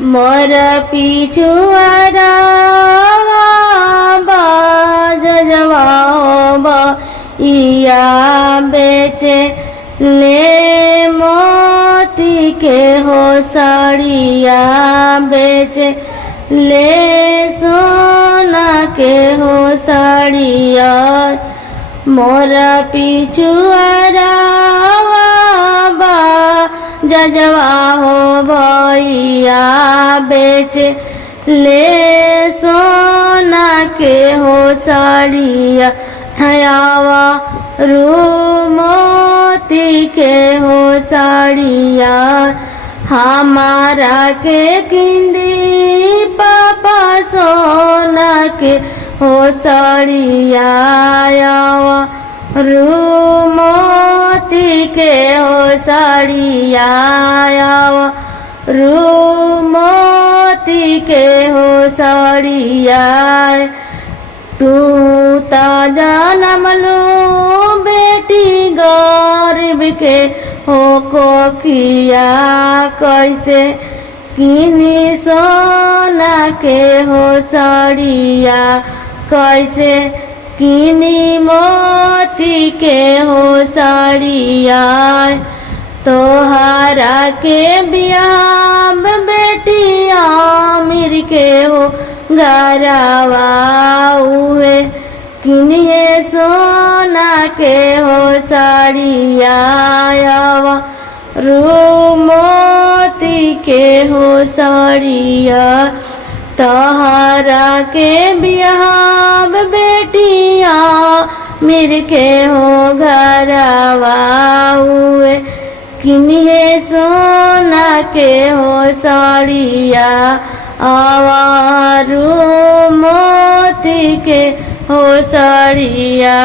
मोर पिछुआरा जवाब इया बेचे ले मोती के हो साड़िया बेचे ले सोना के हो साड़िया मोर पिछुआरा जजवा हो भैया बेचे ले सोना के हो साड़िया हयावा मोती के हो साड़िया हमारा के किंदी पापा सोना के हो साड़िया मोती के हो साड़िया मोती के हो साड़िया तू ता जनम लो बेटी गरीब के हो को किया कैसे किनी सोना के हो साड़िया कैसे किनी मोती के हो साड़िया तोहरा के बियाह बेटिया मिर के हो गरावा हुए किनिए सोना के हो साड़िया मोती के हो साड़िया तोहरा के बियाह बेटिया मिर के हो घरवा हुए किनिए सोना के हो साड़िया आवारू मोती के हो साड़िया।